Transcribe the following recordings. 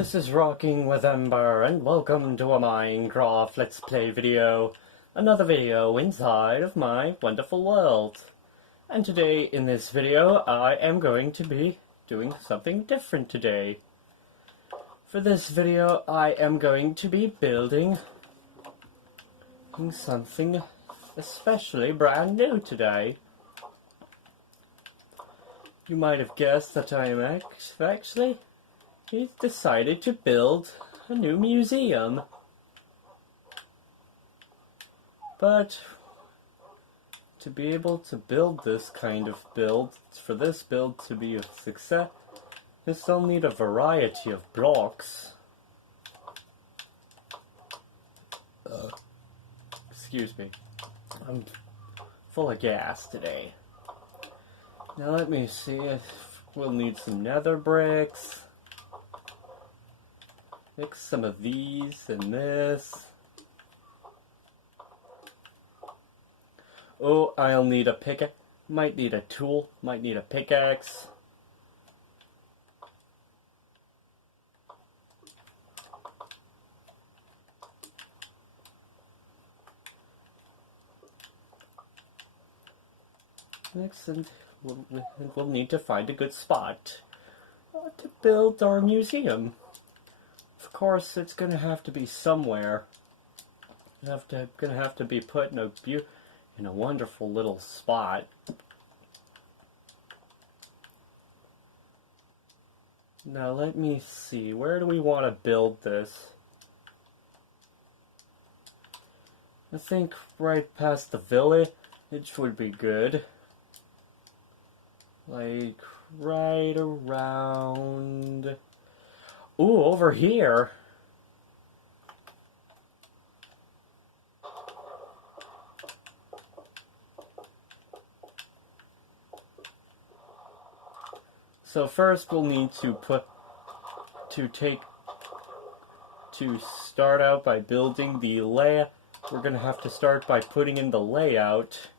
this is Rocking with Ember, and welcome to a Minecraft Let's Play video. Another video inside of my wonderful world. And today, in this video, I am going to be doing something different today. For this video, I am going to be building something especially brand new today. You might have guessed that I am actually decided to build a new museum. But to be able to build this kind of build, for this build to be a success, you still need a variety of blocks. Excuse me. I'm full of gas today. Now let me see if we'll need some nether bricks. Mix some of these and this. Oh, I'll need a pickaxe. Might need a tool. Might need a pickaxe. Next, and we'll need to find a good spot to build our museum. Of course, it's gonna have to be somewhere. Gonna have to be put in a wonderful little spot. Now let me see. Where do we want to build this? I think right past the village would be good. Like right around. Ooh, over here. So first we'll need to start out by building the layout. We're going to have to start by putting in the layout.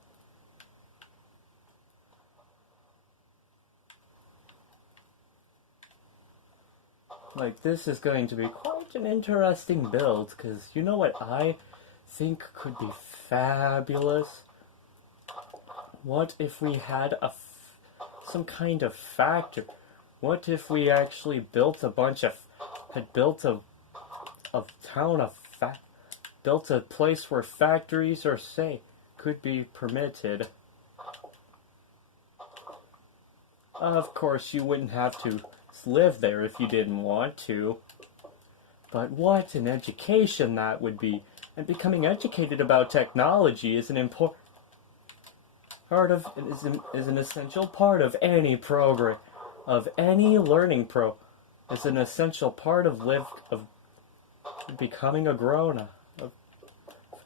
Like, this is going to be quite an interesting build, because you know what I think could be fabulous? What if we had some kind of factory? What if we actually built a bunch of, built a place where factories could be permitted? Of course, you wouldn't have to live there if you didn't want to. But what an education that would be. And becoming educated about technology is an important part of, is an essential part of any program, of any learning is an essential part of becoming a grown-up, of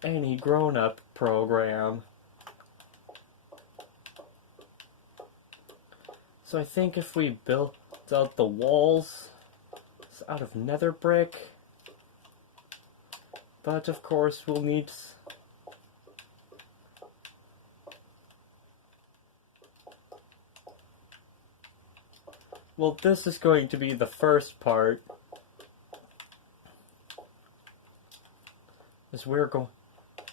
any grown-up program. So I think if we built out the walls out of nether brick, but of course we'll need this is going to be the first part, as we're going,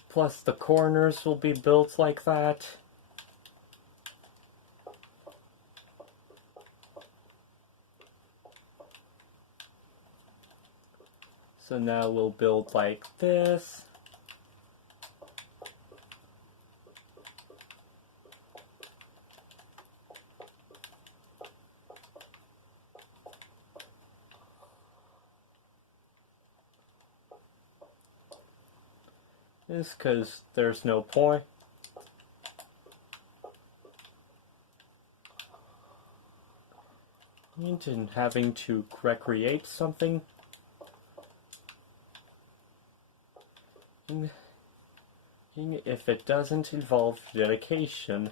plus the corners will be built like that. So now we'll build like this. This because there's no point in having to recreate something. If it doesn't involve dedication,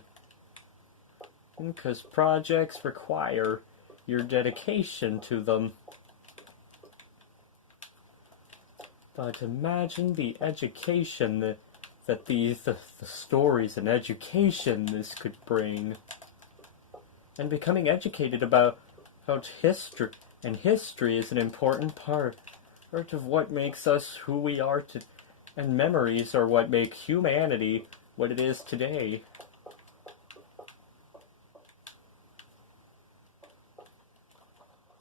because projects require your dedication to them. But imagine the education that the stories and education this could bring. And becoming educated about history, And history is an important part of what makes us who we are and memories are what make humanity what it is today.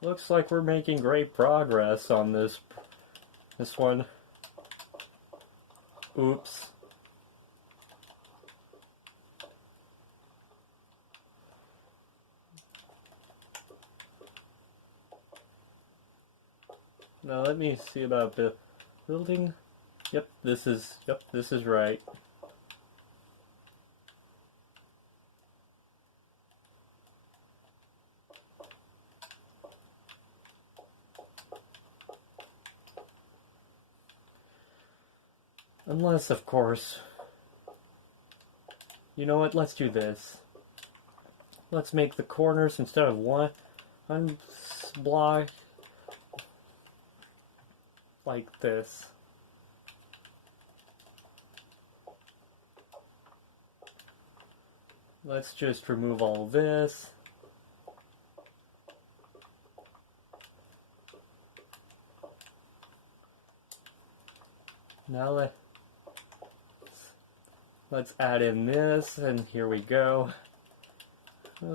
Looks like we're making great progress on this one. Oops. Now let me see about building. Yep, this is right. Unless, of course, you know what, let's do this. Let's make the corners instead of one block like this. Let's just remove all this. Now let's add in this, and here we go.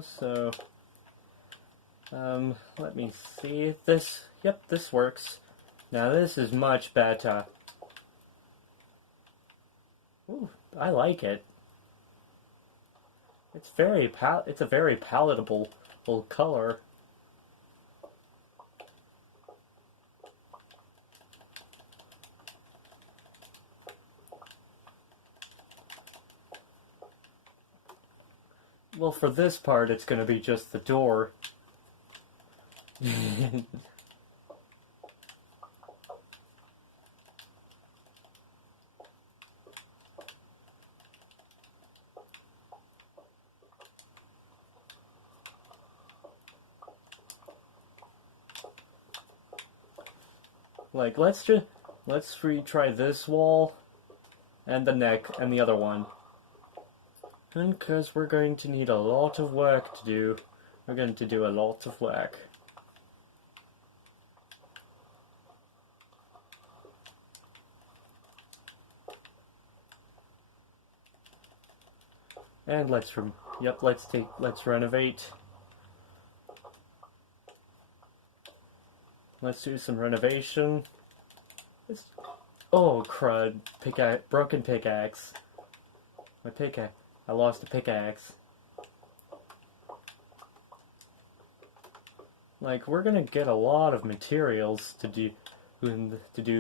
So, let me see. Yep, this works. Now this is much better. Ooh, I like it. It's a very palatable color. Well, for this part, it's going to be just the door. Like, let's retry this wall and the neck and the other one. And because we're going to need a lot of work to do, we're going to do a lot of work. And let's renovate. Let's do some renovation. Oh crud! Broken pickaxe. My pickaxe. I lost a pickaxe. Like, we're gonna get a lot of materials to do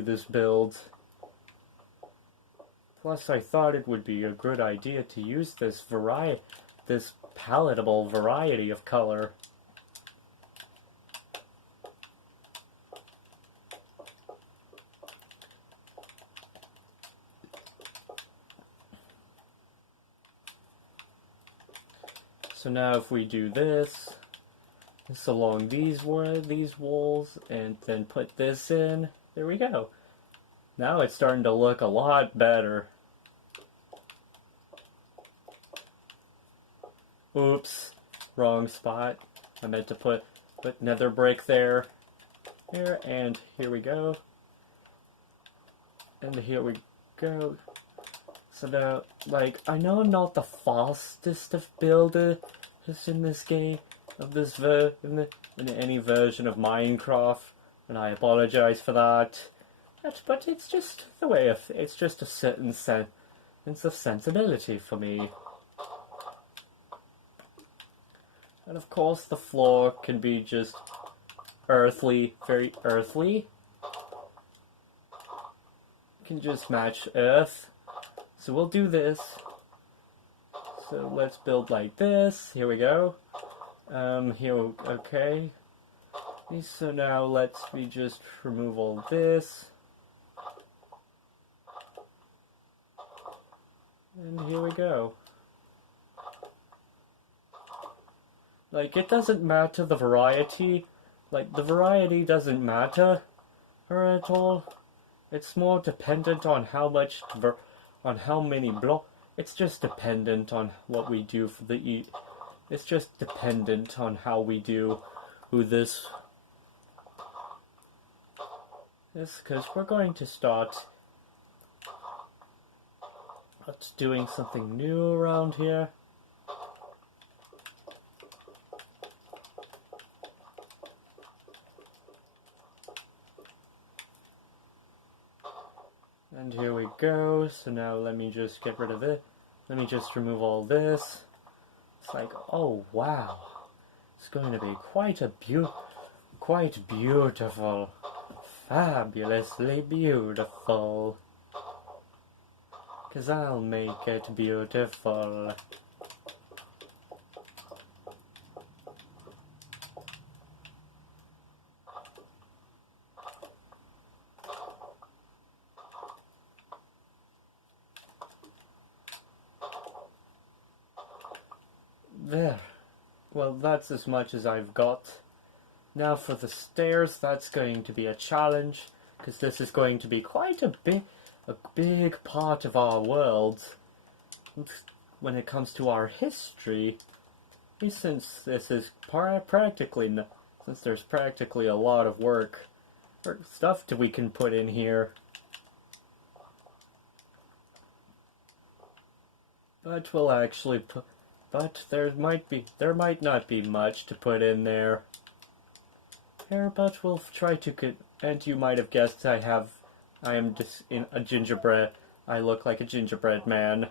this build. Plus, I thought it would be a good idea to use this palatable variety of color. So now if we do this along these walls, and then put this in, there we go. Now it's starting to look a lot better. Oops, wrong spot. I meant to put nether brick there. Here, and here we go. And here we go. So now, like, I know I'm not the fastest of builder in this game, in any version of Minecraft, and I apologize for that. But it's just the way it's just a certain sense of sensibility for me. And of course the floor can be just earthly, very earthly. You can just match earth. So we'll do this. So let's build like this. Here we go. Okay. So now we just remove all this. And here we go. Like, it doesn't matter the variety. Like, the variety doesn't matter at all. It's more dependent on how many blocks. It's just dependent on what we do for the It's just dependent on how we do this this because we're going to start doing something new around here. And here we go. So now let me just get rid of it. Let me just remove all this. It's like, oh wow, it's going to be quite beautiful, fabulously beautiful. 'Cause I'll make it beautiful. There. Well, that's as much as I've got. Now for the stairs, that's going to be a challenge, because this is going to be quite a big part of our world when it comes to our history. Since this is since there's practically a lot of work or stuff that we can put in here. But we'll actually put. But there might not be much to put in there. Here, but we'll try to get. And you might have guessed I am just in a gingerbread. I look like a gingerbread man.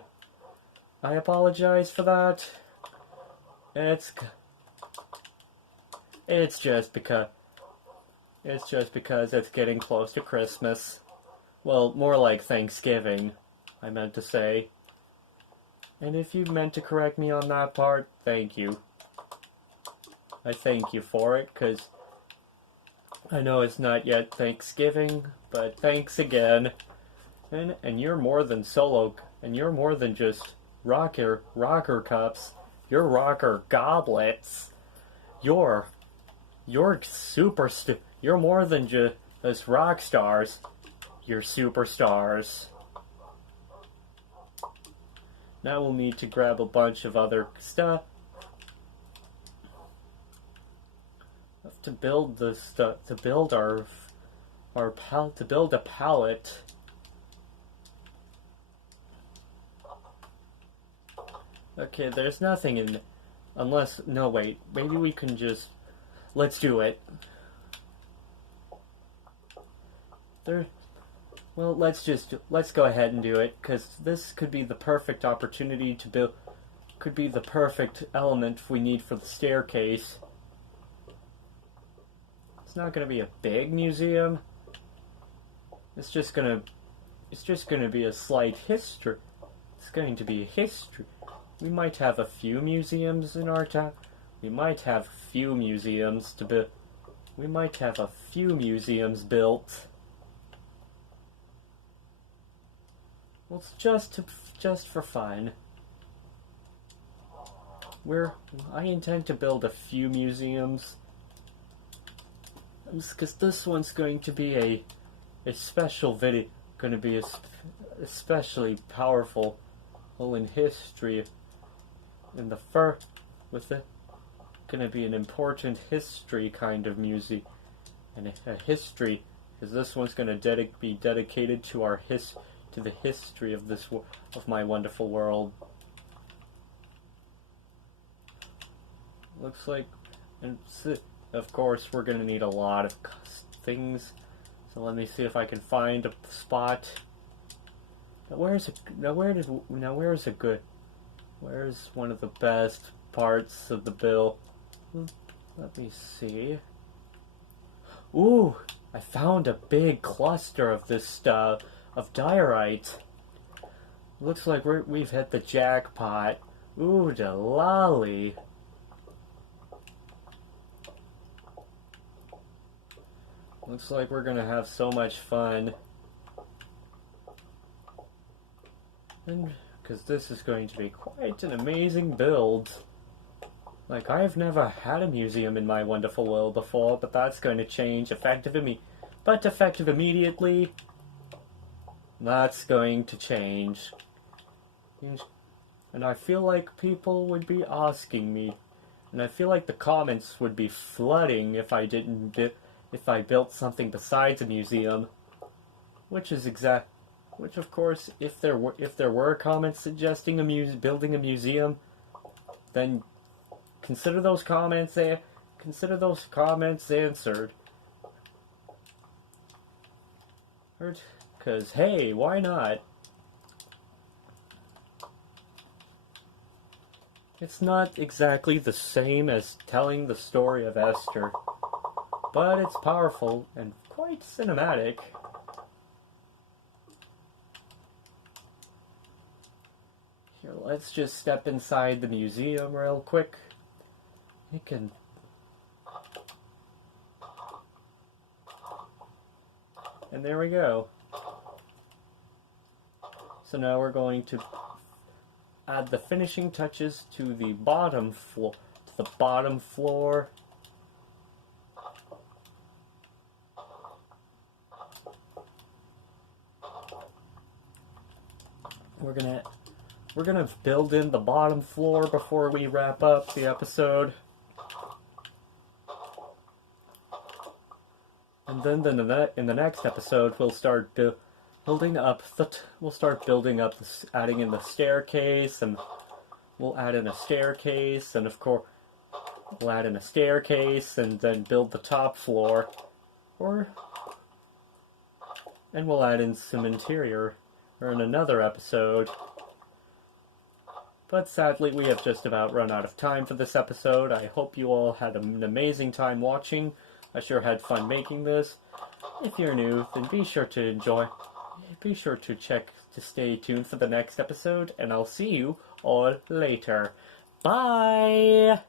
I apologize for that. It's just because it's getting close to Christmas. Well, more like Thanksgiving, I meant to say. And if you meant to correct me on that part, thank you. I thank you for it, because I know it's not yet Thanksgiving, but thanks again. And you're more than and you're more than just rocker cups. You're rocker goblets. You're you're more than just rock stars. You're superstars. Now we'll need to grab a bunch of other stuff to build the stuff, to build a pallet. Okay, there's nothing in, unless, no wait, maybe we can just, let's do it. Well, let's go ahead and do it, because this could be the perfect opportunity to build, could be the perfect element we need for the staircase. It's not going to be a big museum. It's just going to be a slight history. It's going to be a history. We might have a few museums in our town. We might have a few museums to build. We might have a few museums built. Well, it's just for fun. I intend to build a few museums. Because this one's going to be a special video, going to be especially powerful in history. In the going to be an important history kind of museum, and a history, because this one's going to be dedicated to to the history of of my wonderful world. Looks like, and of course we're going to need a lot of things. So let me see if I can find a spot. Where's one of the best parts of the bill? Let me see. Ooh, I found a big cluster of this stuff, of diorite. Looks like we've hit the jackpot. Ooh, the lolly. Looks like we're gonna have so much fun. And because this is going to be quite an amazing build. Like, I've never had a museum in my wonderful world before, but that's going to change effective immediately. That's going to change. And I feel like people would be asking me, and I feel like the comments would be flooding if I built something besides a museum. which is exact. Which, of course, if there were comments suggesting building a museum, then consider those comments answered. Because hey, why not? It's not exactly the same as telling the story of Esther, but it's powerful and quite cinematic. Here, let's just step inside the museum real quick. You can... And there we go. So now we're going to add the finishing touches to the bottom floor. We're gonna build in the bottom floor before we wrap up the episode. And then in the next episode, we'll start building up adding in the staircase, and we'll add in a staircase, and of course we'll add in a staircase and then build the top floor, and we'll add in some interior in another episode. But sadly, we have just about run out of time for this episode. I hope you all had an amazing time watching. I sure had fun making this. If you're new, then be sure to stay tuned for the next episode, and I'll see you all later. Bye!